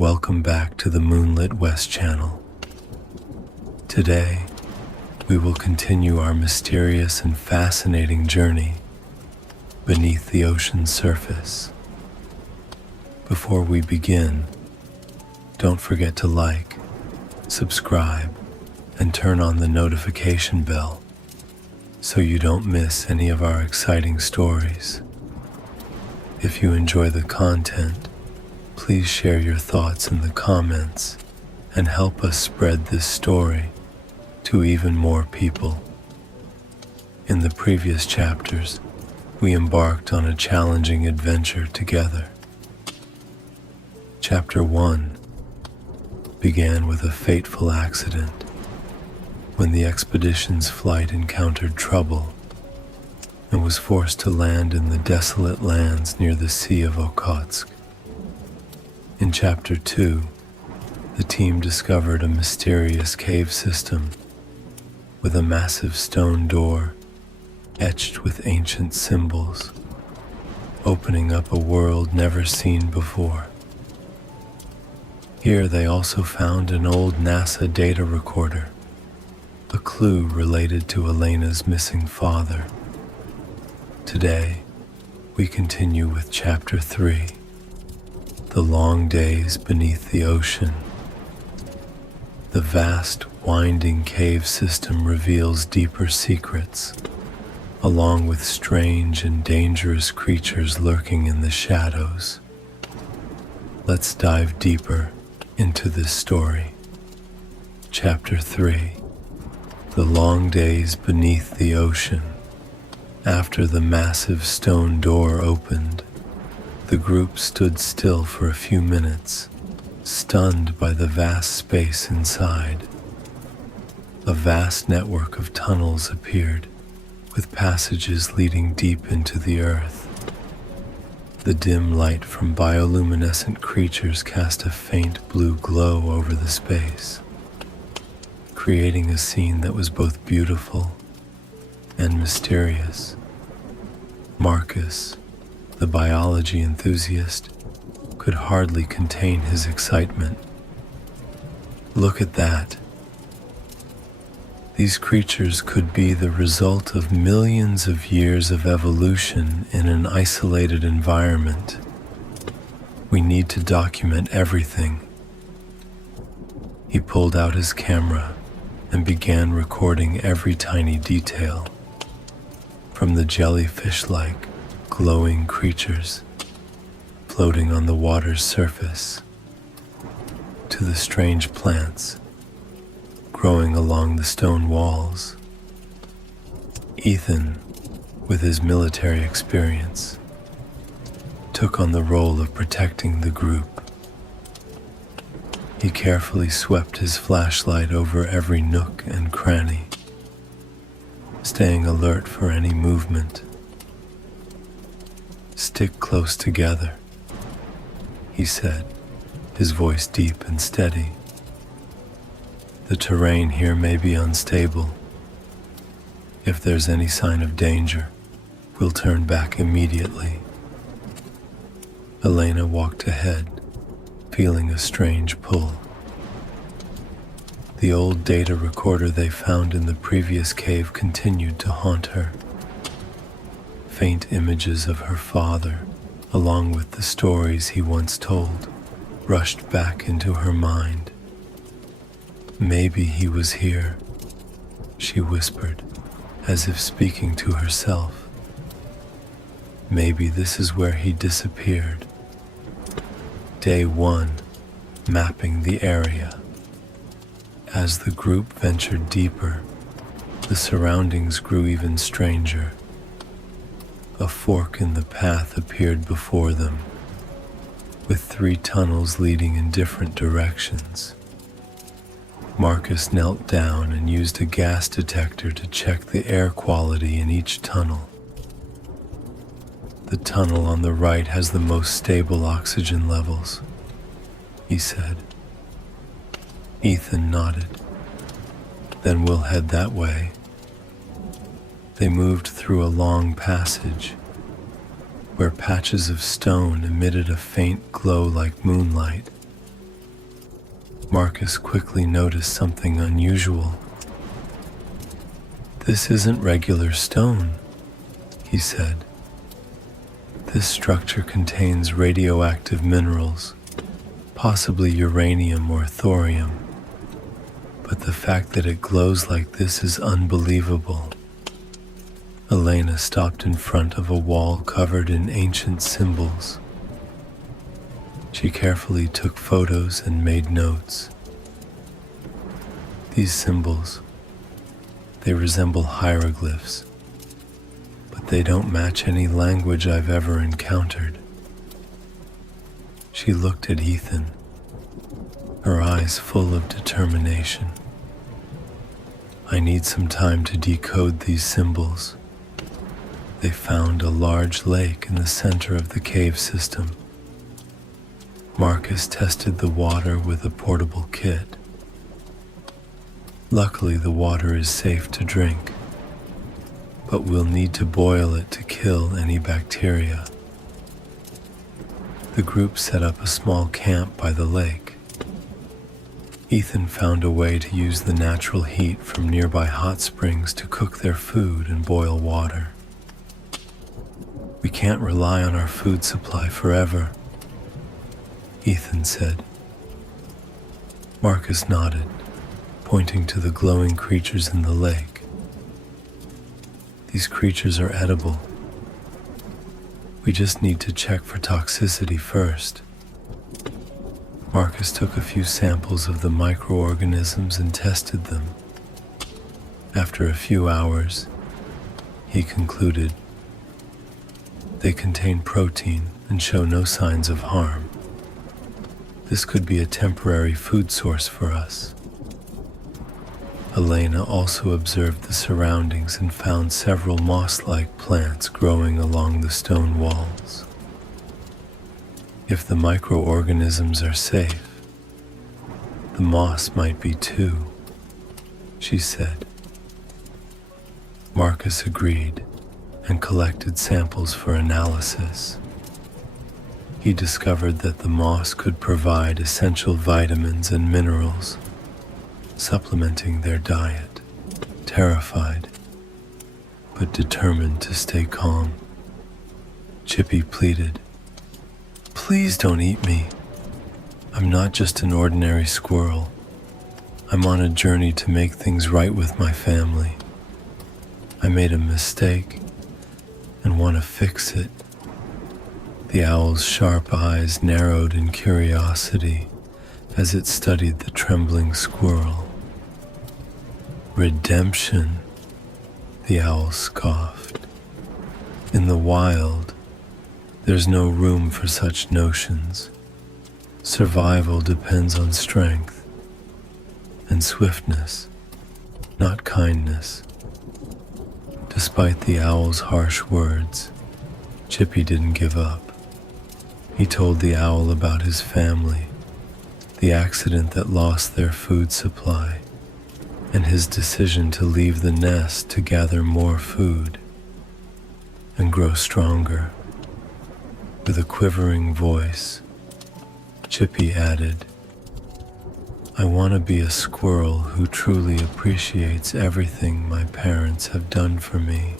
welcome back to the Moonlitwest channel. Today, we will continue our mysterious and fascinating journey beneath the ocean's surface. Before we begin, don't forget to like, subscribe, and turn on the notification bell so you don't miss any of our exciting stories. If you enjoy the content, please share your thoughts in the comments and help us spread this story to even more people. In the previous chapters, we embarked on a challenging adventure together. Chapter 1 began with a fateful accident when the expedition's flight encountered trouble and was forced to land in the desolate lands near the Sea of Okhotsk. In Chapter 2, the team discovered a mysterious cave system with a massive stone door etched with ancient symbols, opening up a world never seen before. Here they also found an old NASA data recorder, a clue related to Elena's missing father. Today, we continue with Chapter 3, The Long Days Beneath the Ocean. The vast, winding cave system reveals deeper secrets, along with strange and dangerous creatures lurking in the shadows. Let's dive deeper into this story. Chapter 3, The Long Days Beneath the Ocean. After the massive stone door opened, the group stood still for a few minutes, stunned by the vast space inside. A vast network of tunnels appeared, with passages leading deep into the earth. The dim light from bioluminescent creatures cast a faint blue glow over the space, creating a scene that was both beautiful and mysterious. Marcus, the biology enthusiast, could hardly contain his excitement. Look at that. These creatures could be the result of millions of years of evolution in an isolated environment. We need to document everything. He pulled out his camera and began recording every tiny detail, from the jellyfish-like, glowing creatures floating on the water's surface to the strange plants growing along the stone walls. Ethan, with his military experience, took on the role of protecting the group. He carefully swept his flashlight over every nook and cranny, staying alert for any movement. "Stick close together," he said, his voice deep and steady. "The terrain here may be unstable. If there's any sign of danger, we'll turn back immediately." Elena walked ahead, feeling a strange pull. The old data recorder they found in the previous cave continued to haunt her. Faint images of her father, along with the stories he once told, rushed back into her mind. "Maybe he was here," she whispered, as if speaking to herself. "Maybe this is where he disappeared." Day 1, mapping the area. As the group ventured deeper, the surroundings grew even stranger. A fork in the path appeared before them, with 3 tunnels leading in different directions. Marcus knelt down and used a gas detector to check the air quality in each tunnel. "The tunnel on the right has the most stable oxygen levels," he said. Ethan nodded. "Then we'll head that way." They moved through a long passage where patches of stone emitted a faint glow like moonlight, Marcus quickly noticed something unusual. "This isn't regular stone," he said. "This structure contains radioactive minerals, possibly uranium or thorium. But the fact that it glows like this is unbelievable." Elena stopped in front of a wall covered in ancient symbols. She carefully took photos and made notes. These symbols, they resemble hieroglyphs, but they don't match any language I've ever encountered. She looked at Ethan, her eyes full of determination. "I need some time to decode these symbols." They found a large lake in the center of the cave system. Marcus tested the water with a portable kit. Luckily, the water is safe to drink, but we'll need to boil it to kill any bacteria. The group set up a small camp by the lake. Ethan found a way to use the natural heat from nearby hot springs to cook their food and boil water. "We can't rely on our food supply forever," Ethan said. Marcus nodded, pointing to the glowing creatures in the lake. "These creatures are edible. We just need to check for toxicity first." Marcus took a few samples of the microorganisms and tested them. After a few hours, he concluded, "They contain protein and show no signs of harm. This could be a temporary food source for us." Elena also observed the surroundings and found several moss-like plants growing along the stone walls. "If the microorganisms are safe, the moss might be too," she said. Marcus agreed and collected samples for analysis. He discovered that the moss could provide essential vitamins and minerals, supplementing their diet. Terrified, but determined to stay calm, Chippy pleaded, "Please don't eat me. I'm not just an ordinary squirrel. I'm on a journey to make things right with my family. I made a mistake and want to fix it." The owl's sharp eyes narrowed in curiosity as it studied the trembling squirrel. "Redemption," the owl scoffed. "In the wild, there's no room for such notions. Survival depends on strength and swiftness, not kindness." Despite the owl's harsh words, Chippy didn't give up. He told the owl about his family, the accident that lost their food supply, and his decision to leave the nest to gather more food and grow stronger. With a quivering voice, Chippy added, "I want to be a squirrel who truly appreciates everything my parents have done for me.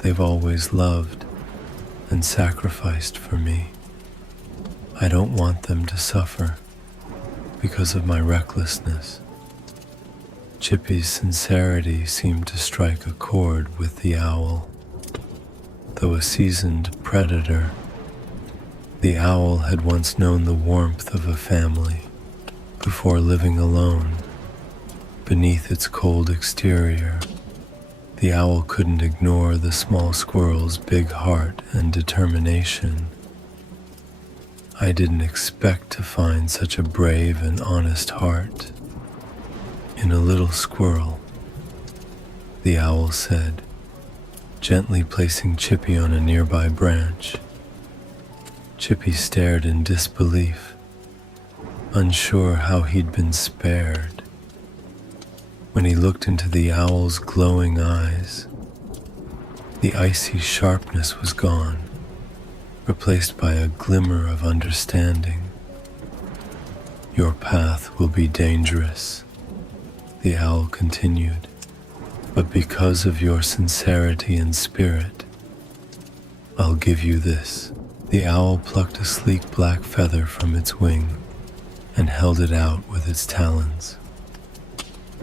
They've always loved and sacrificed for me. I don't want them to suffer because of my recklessness." Chippy's sincerity seemed to strike a chord with the owl. Though a seasoned predator, the owl had once known the warmth of a family before living alone. Beneath its cold exterior, the owl couldn't ignore the small squirrel's big heart and determination. "I didn't expect to find such a brave and honest heart in a little squirrel," the owl said, gently placing Chippy on a nearby branch. Chippy stared in disbelief, unsure how he'd been spared. When he looked into the owl's glowing eyes, the icy sharpness was gone, replaced by a glimmer of understanding. Your path will be dangerous, the owl continued, but because of your sincerity and spirit, I'll give you this. The owl plucked a sleek black feather from its wing and held it out with its talons.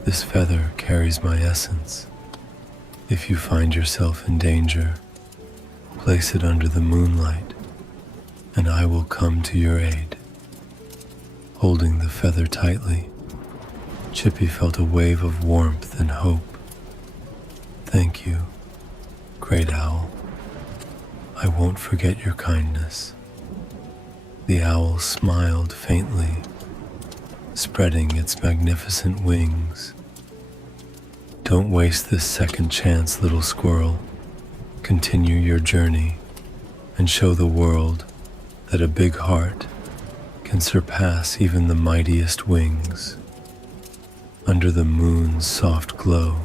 This feather carries my essence. If you find yourself in danger, place it under the moonlight, and I will come to your aid. Holding the feather tightly, Chippy felt a wave of warmth and hope. Thank you, great owl. I won't forget your kindness. The owl smiled faintly, spreading its magnificent wings. Don't waste this second chance, little squirrel. Continue your journey and show the world that a big heart can surpass even the mightiest wings. Under the moon's soft glow,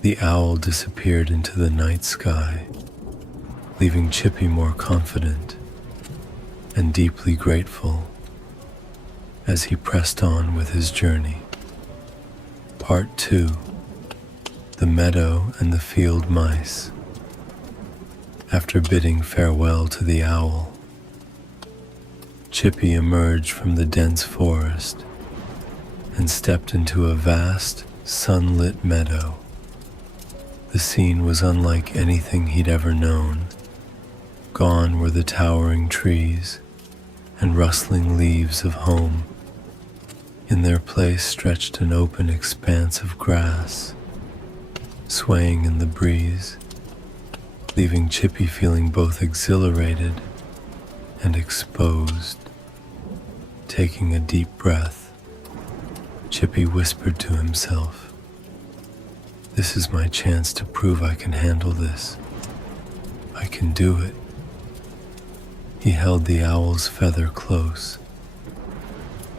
the owl disappeared into the night sky, leaving Chippy more confident and deeply grateful as he pressed on with his journey. Part 2. The Meadow and the Field Mice. After bidding farewell to the owl, Chippy emerged from the dense forest and stepped into a vast, sunlit meadow. The scene was unlike anything he'd ever known. Gone were the towering trees and rustling leaves of home. In their place stretched an open expanse of grass, swaying in the breeze, leaving Chippy feeling both exhilarated and exposed. Taking a deep breath, Chippy whispered to himself, "This is my chance to prove I can handle this. I can do it." He held the owl's feather close,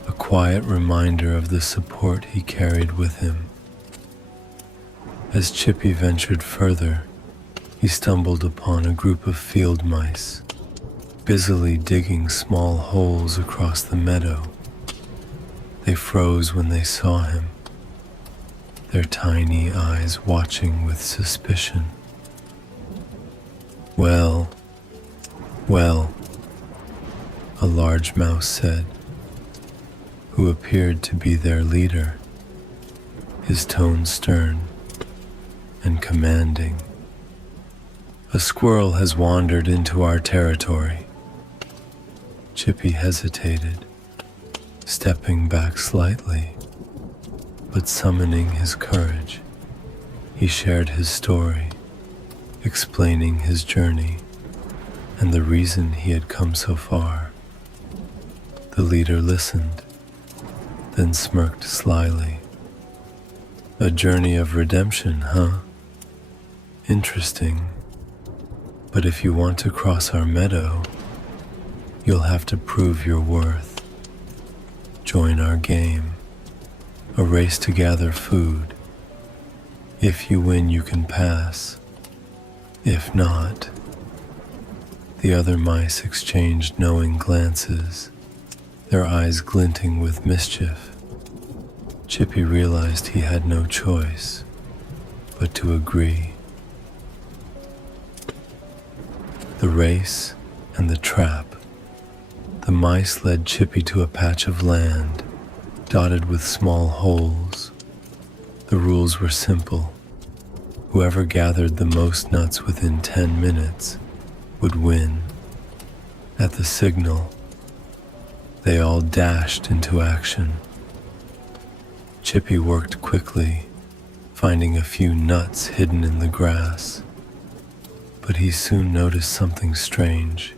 a quiet reminder of the support he carried with him. As Chippy ventured further, he stumbled upon a group of field mice, busily digging small holes across the meadow. They froze when they saw him, their tiny eyes watching with suspicion. Well, a large mouse said, who appeared to be their leader, his tone stern and commanding. "A squirrel has wandered into our territory." Chippy hesitated, stepping back slightly, but summoning his courage, he shared his story, explaining his journey and the reason he had come so far. The leader listened, then smirked slyly. "A journey of redemption, huh? Interesting. But if you want to cross our meadow, you'll have to prove your worth. Join our game, a race to gather food. If you win, you can pass. If not..." The other mice exchanged knowing glances, their eyes glinting with mischief. Chippy realized he had no choice but to agree. The race and the trap. The mice led Chippy to a patch of land dotted with small holes. The rules were simple. Whoever gathered the most nuts within 10 minutes would win. At the signal, they all dashed into action. Chippy worked quickly, finding a few nuts hidden in the grass. But he soon noticed something strange.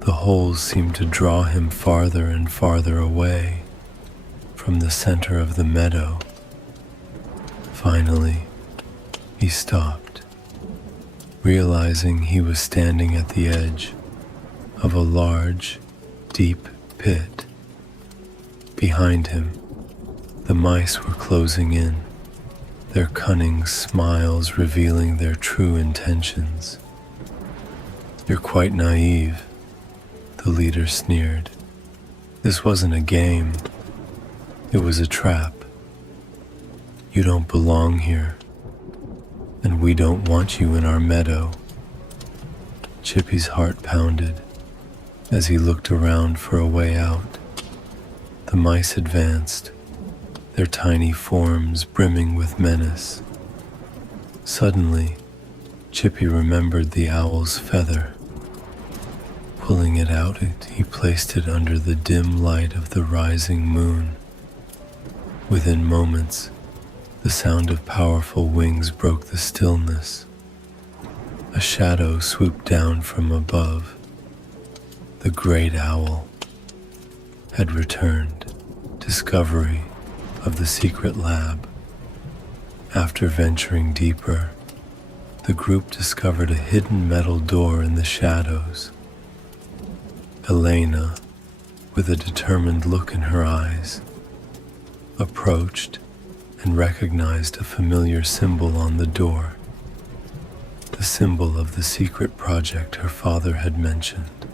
The holes seemed to draw him farther and farther away from the center of the meadow. Finally, he stopped, realizing he was standing at the edge of a large, deep pit. Behind him, the mice were closing in, their cunning smiles revealing their true intentions. "You're quite naive," the leader sneered. This wasn't a game, it was a trap. You don't belong here, and we don't want you in our meadow. Chippy's heart pounded as he looked around for a way out. The mice advanced, their tiny forms brimming with menace. Suddenly, Chippy remembered the owl's feather. Pulling it out, he placed it under the dim light of the rising moon. Within moments, the sound of powerful wings broke the stillness. A shadow swooped down from above. The great owl had returned, discovery of the secret lab. After venturing deeper, the group discovered a hidden metal door in the shadows. Elena, with a determined look in her eyes, approached and recognized a familiar symbol on the door, the symbol of the secret project her father had mentioned.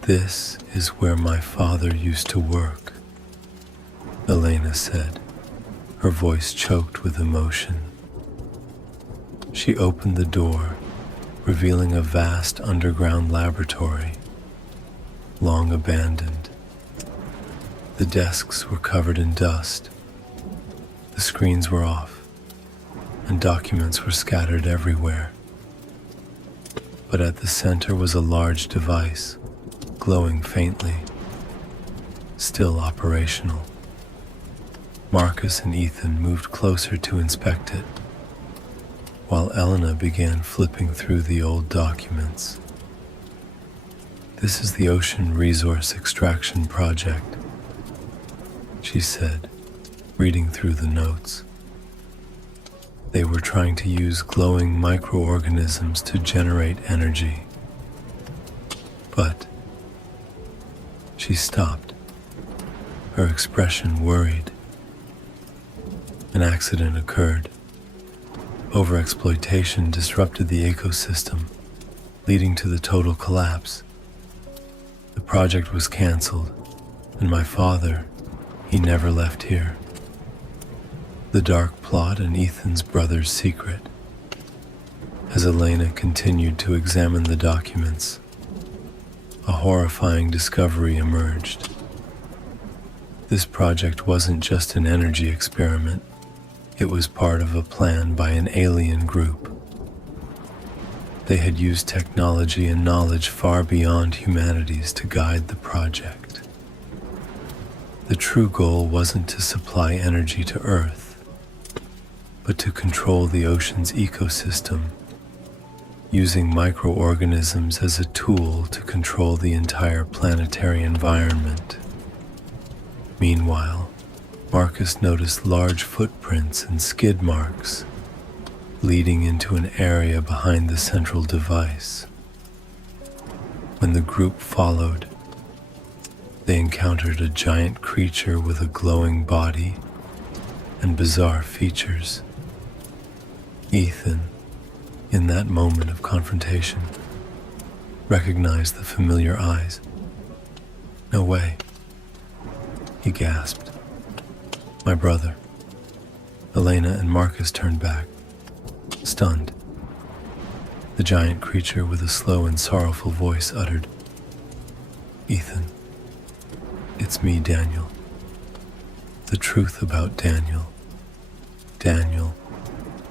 "This is where my father used to work," Elena said, her voice choked with emotion. She opened the door, revealing a vast underground laboratory, long abandoned. The desks were covered in dust, the screens were off, and documents were scattered everywhere. But at the center was a large device, glowing faintly, still operational. Marcus and Ethan moved closer to inspect it, while Elena began flipping through the old documents. "This is the Ocean Resource Extraction Project," she said, reading through the notes. They were trying to use glowing microorganisms to generate energy. But she stopped, her expression worried. An accident occurred. Overexploitation disrupted the ecosystem, leading to the total collapse. The project was canceled, and my father, he never left here. The dark plot and Ethan's brother's secret. As Elena continued to examine the documents, a horrifying discovery emerged. This project wasn't just an energy experiment. It was part of a plan by an alien group. They had used technology and knowledge far beyond humanity's to guide the project. The true goal wasn't to supply energy to Earth, but to control the ocean's ecosystem, using microorganisms as a tool to control the entire planetary environment. Meanwhile, Marcus noticed large footprints and skid marks leading into an area behind the central device. When the group followed, they encountered a giant creature with a glowing body and bizarre features. Ethan, in that moment of confrontation, recognized the familiar eyes. "No way," he gasped. "My brother." Elena and Marcus turned back, stunned. The giant creature with a slow and sorrowful voice uttered, "Ethan, it's me, Daniel. The truth about Daniel." Daniel,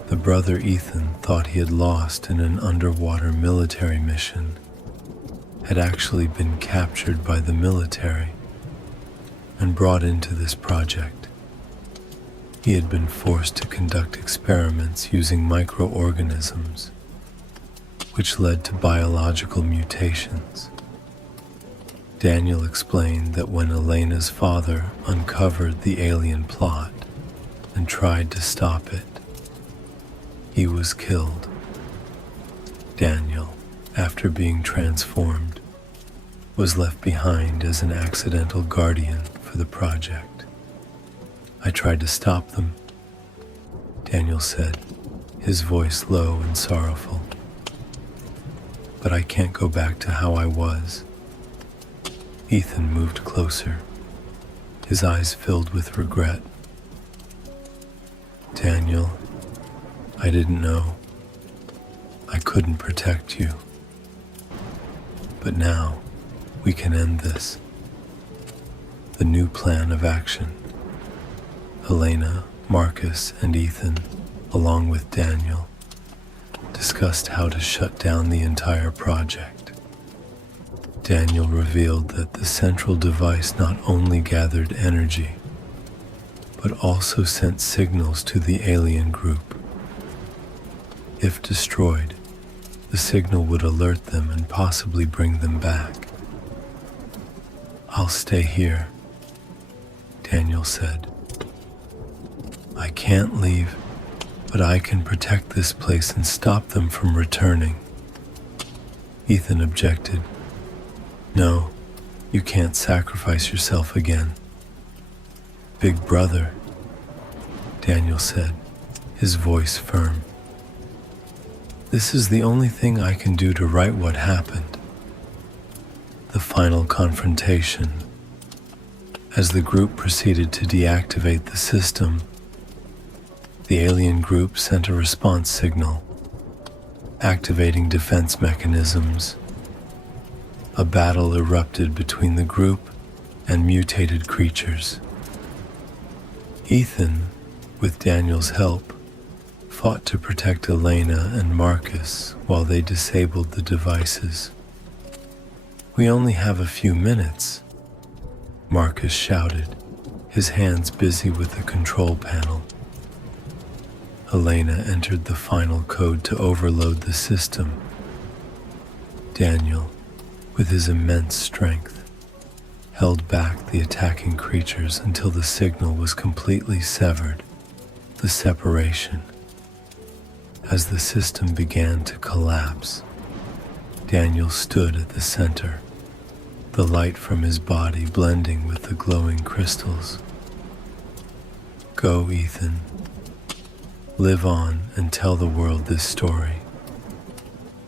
the brother Ethan thought he had lost in an underwater military mission, had actually been captured by the military and brought into this project. He had been forced to conduct experiments using microorganisms, which led to biological mutations. Daniel explained that when Elena's father uncovered the alien plot and tried to stop it, he was killed. Daniel, after being transformed, was left behind as an accidental guardian for the project. "I tried to stop them," Daniel said, his voice low and sorrowful. "But I can't go back to how I was. Ethan moved closer, his eyes filled with regret. Daniel, I didn't know. I couldn't protect you. But now, we can end this. The new plan of action. Elena, Marcus, and Ethan, along with Daniel, discussed how to shut down the entire project. Daniel revealed that the central device not only gathered energy, but also sent signals to the alien group. If destroyed, the signal would alert them and possibly bring them back. I'll stay here, Daniel said. I can't leave, but I can protect this place and stop them from returning. Ethan objected. No, you can't sacrifice yourself again. Big brother, Daniel said, his voice firm. This is the only thing I can do to right what happened. The final confrontation. As the group proceeded to deactivate the system, the alien group sent a response signal, activating defense mechanisms. A battle erupted between the group and mutated creatures. Ethan, with Daniel's help, fought to protect Elena and Marcus while they disabled the devices. We only have a few minutes, Marcus shouted, his hands busy with the control panel. Elena entered the final code to overload the system. Daniel, with his immense strength, held back the attacking creatures until the signal was completely severed. The separation. As the system began to collapse, Daniel stood at the center, the light from his body blending with the glowing crystals. Go, Ethan. Live on and tell the world this story,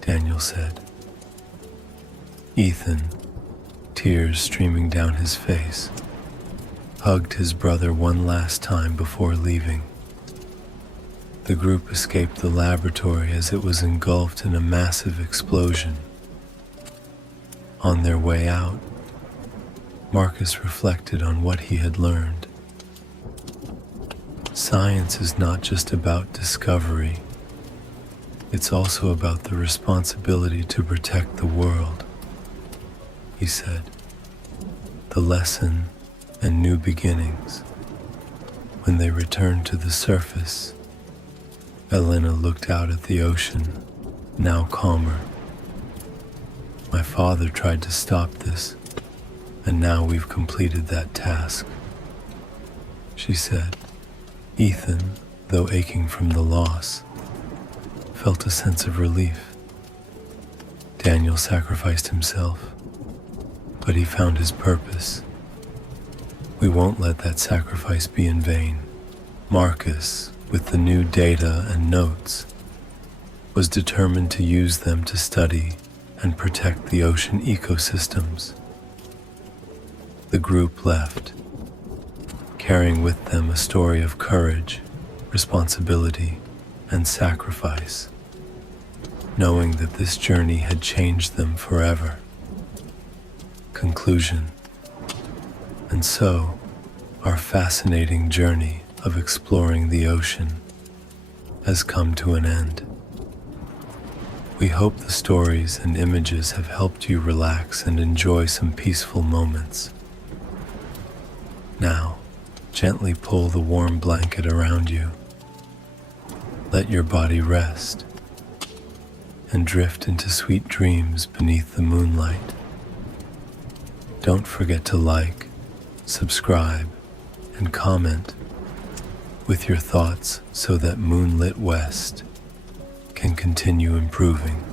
Daniel said. Ethan, tears streaming down his face, hugged his brother one last time before leaving. The group escaped the laboratory as it was engulfed in a massive explosion. On their way out, Marcus reflected on what he had learned. Science is not just about discovery. It's also about the responsibility to protect the world, he said. The lesson and new beginnings. When they returned to the surface, Elena looked out at the ocean, now calmer. My father tried to stop this, and now we've completed that task, she said. Ethan, though aching from the loss, felt a sense of relief. Daniel sacrificed himself, but he found his purpose. We won't let that sacrifice be in vain. Marcus, with the new data and notes, was determined to use them to study and protect the ocean ecosystems. The group left, carrying with them a story of courage, responsibility, and sacrifice, knowing that this journey had changed them forever. Conclusion. And so, our fascinating journey of exploring the ocean has come to an end. We hope the stories and images have helped you relax and enjoy some peaceful moments. Now, gently pull the warm blanket around you. Let your body rest and drift into sweet dreams beneath the moonlight. Don't forget to like, subscribe, and comment with your thoughts so that Moonlitwest can continue improving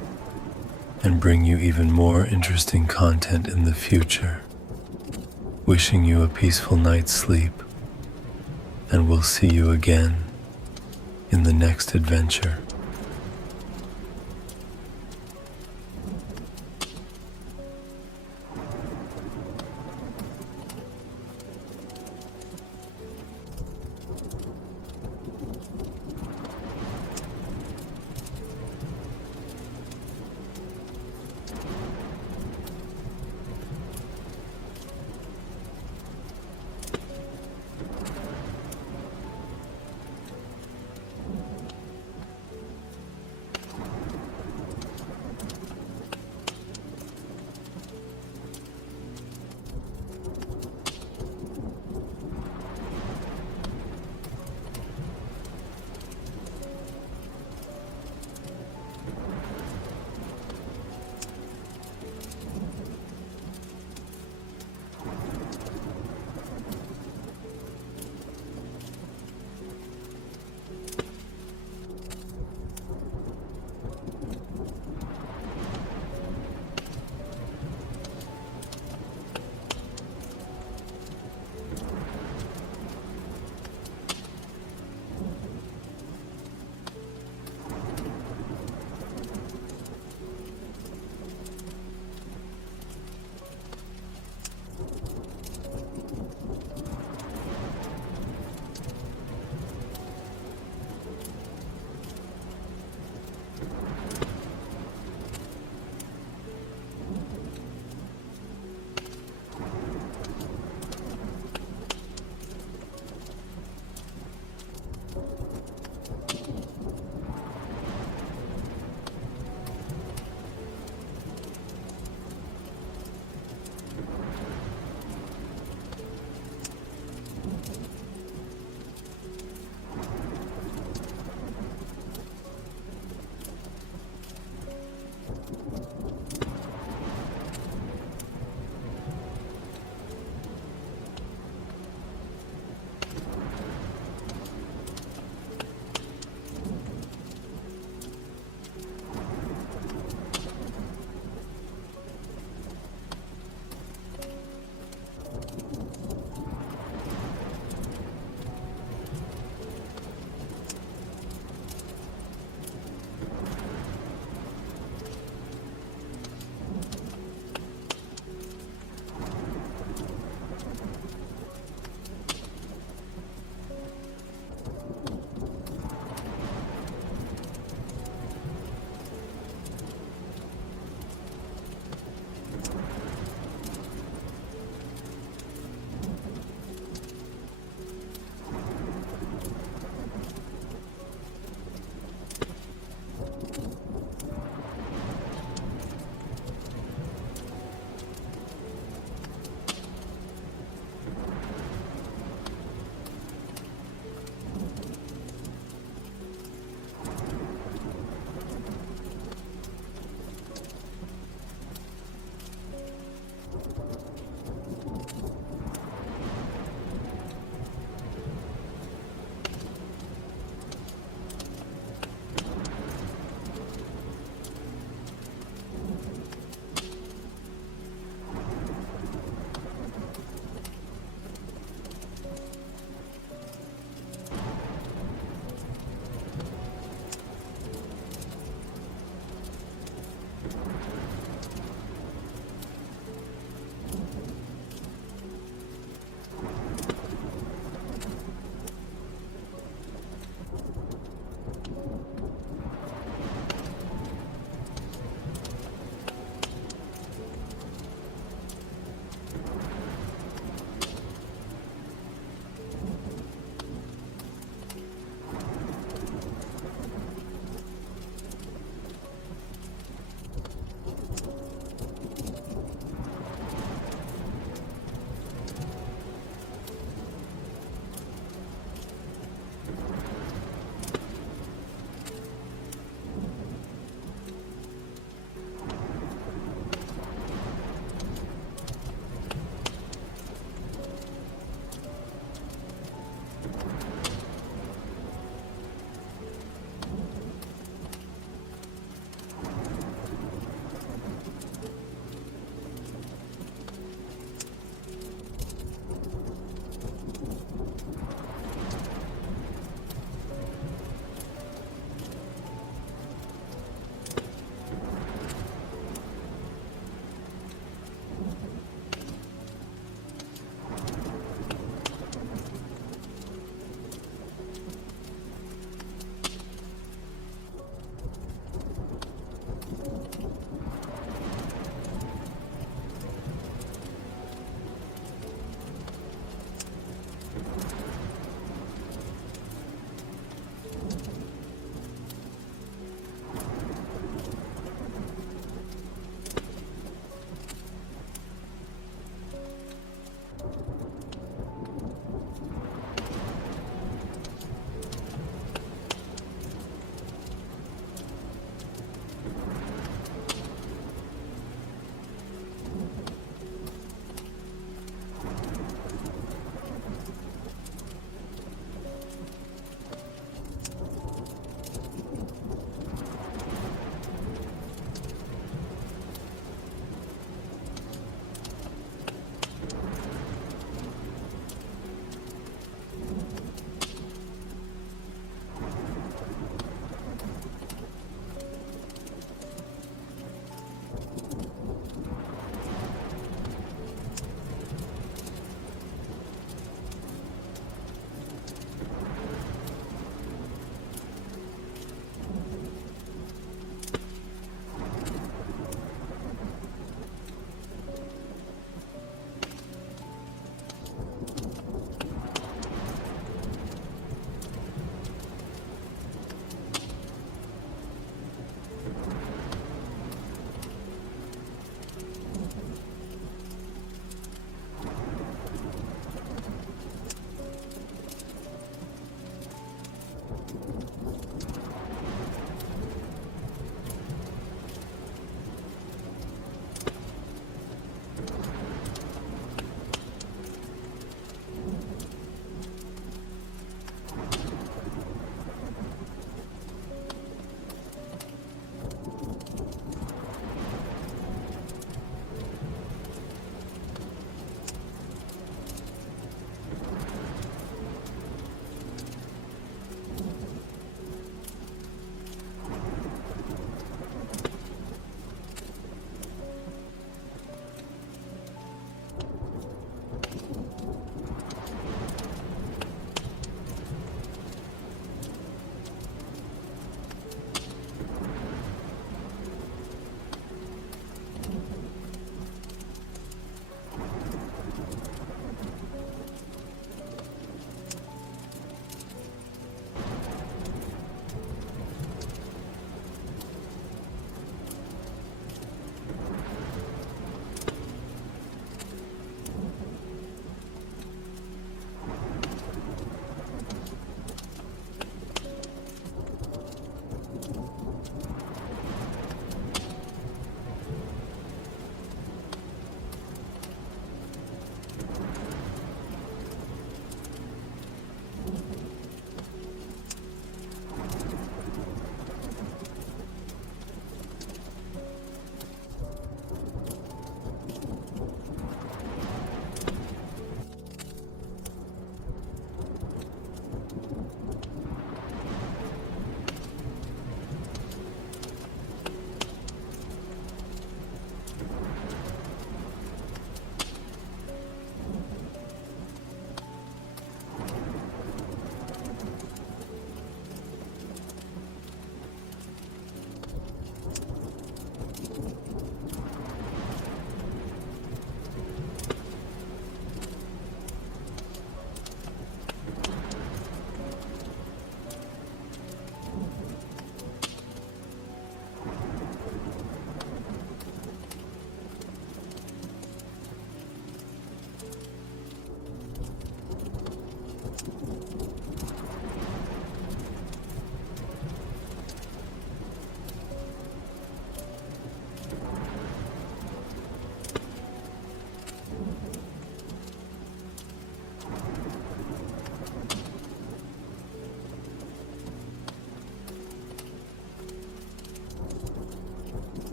and bring you even more interesting content in the future. Wishing you a peaceful night's sleep, and we'll see you again in the next adventure.